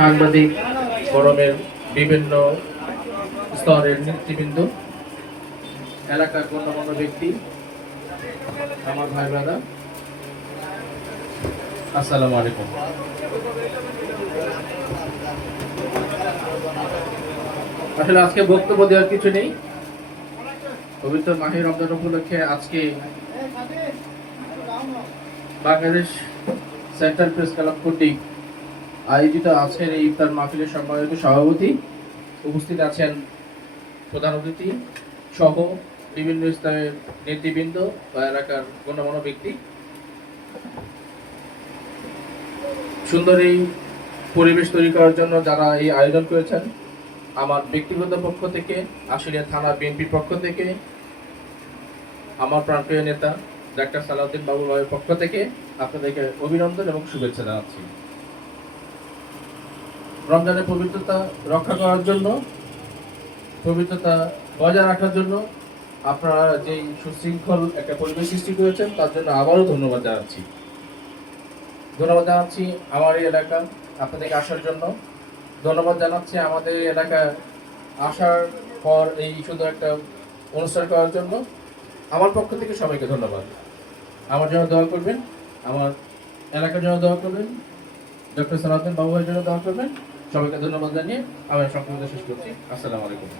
সাংবাদিক ফোরামের বিভিন্ন স্তরের নেতৃবৃন্দ, এলাকার গণ্যমান্য ব্যক্তি, আমার ভাই ব্রাদার, আসসালামু আলাইকুম। আসলে আজকে বক্তব্য দেওয়ার কিছু নেই। পবিত্র মাহে রমজান উপলক্ষে আজকে বাংলাদেশ সেন্ট্রাল প্রেস ক্লাব কর্তৃক আয়োজিত আজকের এই ইফতার মাহফিলের সম্মানিত সভাপতি, উপস্থিত আছেন প্রধান অতিথি সহ বিভিন্ন স্তরের নেতৃবৃন্দ বা এলাকার গণ্যমান্য ব্যক্তি। সুন্দর এই পরিবেশ তৈরি করার জন্য যারা এই আয়োজন করেছেন, আমার ব্যক্তিগত পক্ষ থেকে, আশুলিয়া থানা বিএনপির পক্ষ থেকে, আমার প্রাণপ্রিয় নেতা ডাক্তার সালাউদ্দিন বাবুল ভাইয়ের পক্ষ থেকে আপনাদেরকে অভিনন্দন এবং শুভেচ্ছা জানাচ্ছি। রমজানের পবিত্রতা রক্ষা করার জন্য, পবিত্রতা বজায় রাখার জন্য আপনারা যে সুশৃঙ্খল একটা পরিবেশ সৃষ্টি করেছেন তার জন্য আবারও ধন্যবাদ জানাচ্ছি। আমার এই এলাকা আপনাদেরকে আসার জন্য ধন্যবাদ জানাচ্ছি। আমাদের এলাকায় আসার পর এই সুন্দর একটা অনুষ্ঠান করার জন্য আমার পক্ষ থেকে সবাইকে ধন্যবাদ। আমার জন্য দোয়া করবেন, আমার এলাকার জন্য দোয়া করবেন, ডক্টর সালাউদ্দিন বাবু ভাইয়ের জন্য দোয়া করবেন। সবাইকে ধন্যবাদ জানিয়ে আমি সংক্ষিপ্ত শেষ করছি। আসসালামু আলাইকুম।